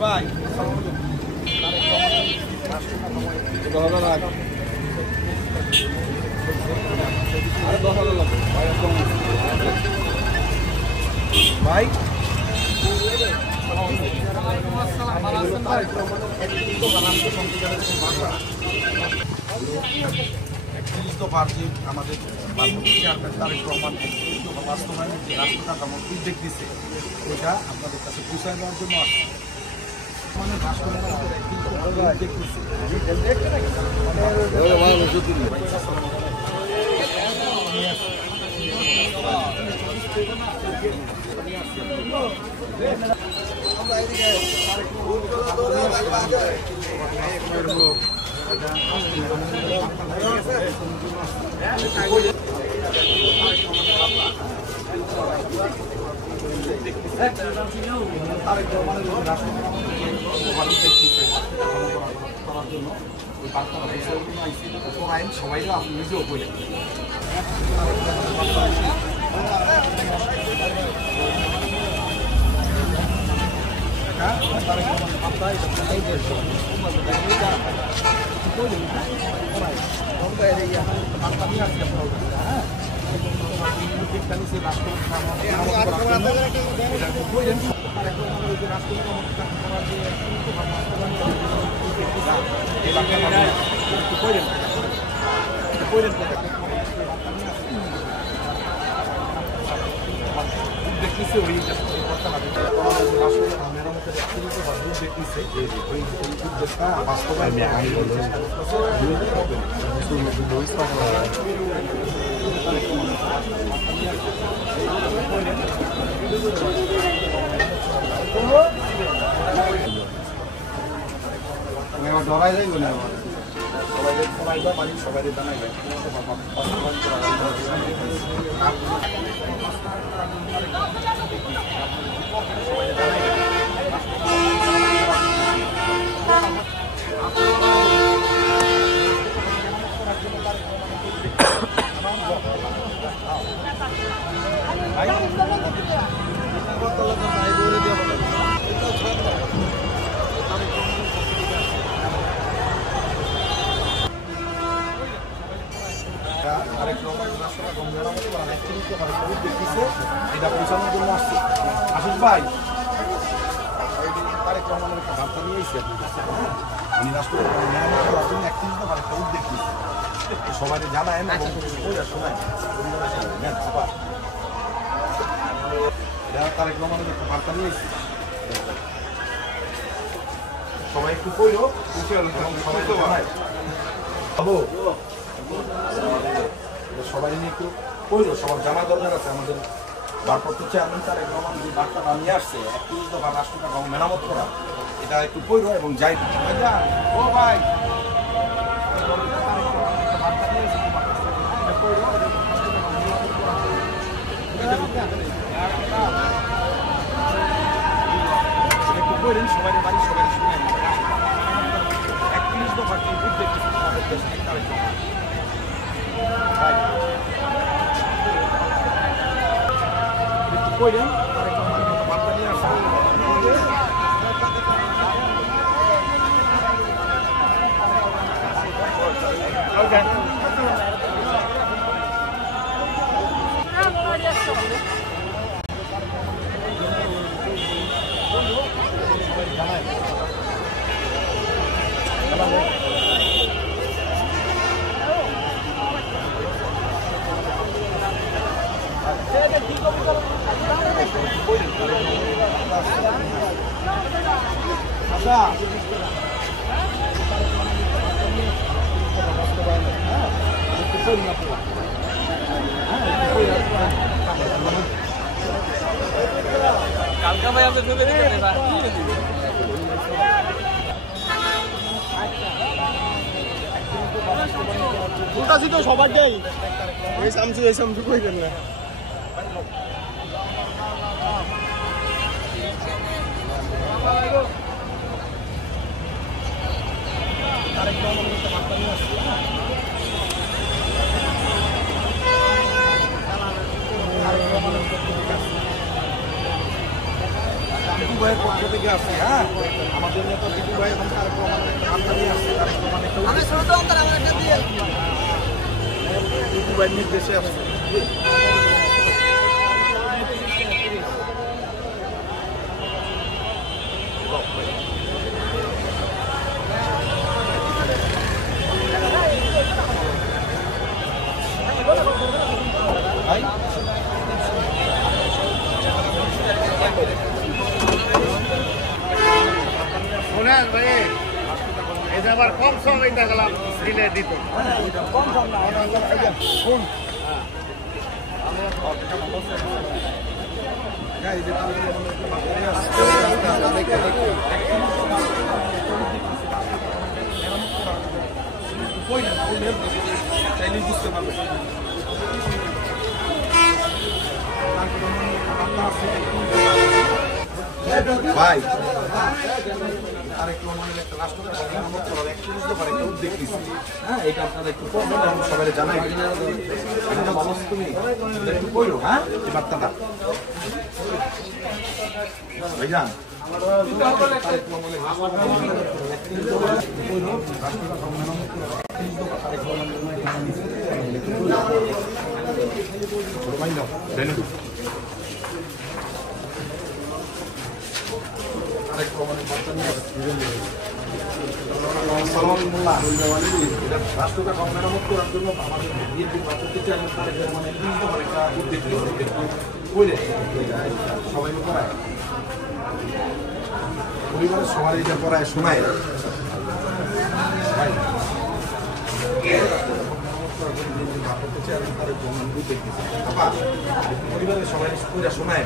ভাই ভাই আমাদের চেয়ারম্যান তারেক রহমান বাস্তবায়নের যে রাষ্ট্র কাঠামোর উদ্যোগ দিচ্ছে ওইটা আপনাদের কাছে পৌঁছায় দেওয়ার জন্য আসছে সবাই আপনি নিজেও বললেন দেখতেছে ওই ডরাই যাইব না সবাই বাড়ি সবাই জানাই এটা পৌঁছানোর জন্য আসছে আশিস ভাই তারেক রহমানের একটা বার্তা নিয়ে এসেছি আপনার কাছে উনি রাষ্ট্র মেরামত করার জন্য একত্রিশটা একটা উদ্যোগ নিয়েছে সবাই জানায় না শোনায় তারেক রহমানের একটা বার্তা নিয়ে এসেছি সবাই একটু কইলো সবাই তো জানায় সবাই নিয়ে একটু কইলো সবার জানা দরকার আছে আমাদের ভারপ্রাপ্ত চেয়ারম্যান তারেক রহমান যে বার্তাটা নিয়ে আসছে 31 দফা রাষ্ট্র কাঠামো মেরামত করা এটা একটু কইলো এবং যাই ও ভাই একটু কইলেন সবাই বাড়ি সবাই শুনে 31 দফা কি উদ্যোগ আমাদের দেশ তারেক রহমান কইলেন তারেক রহমান একটা বার্তা নিয়ে আসছে কালকা ভাই আপনি ছবি দেখেন এবার উল্টাছি তো সবার যাই এই সামসু কই গেল না তারেক রহমান একটা বার্তা নিয়ে আসছে ভাইয়ের পক্ষ থেকে আসছে, হ্যাঁ আমাদের নেতা বিটু ভাই এবং তারেক রহমানের একটা বার্তা নিয়ে আসছে। তারেক রহমান বিটু ভাই নির্দেশে আসছে। শোনেন ভাই, এই যে আবার কম সময় গেলাম দিলে দিত কম সম না ফোন চাইলেই বুঝতে পারবে। ভাই আরেক রহমানের একটা রাষ্ট্রটা মেরামত করার একত্রিশ দফার একটা উদ্যোগ নিচ্ছে, হ্যাঁ এটা আপনারা একটু করবেন এবং সবাই জানাই এটা ভালো তুমি একটু কইরো, হ্যাঁ এই বার্তাটা ভাইজান রাষ্ট্রকে মেরামত করার জন্য আমাদের সবাই পড়ায় পরিবারের সবার এটা পড়ায় শোনায় পরিবারের সবাই শোনায়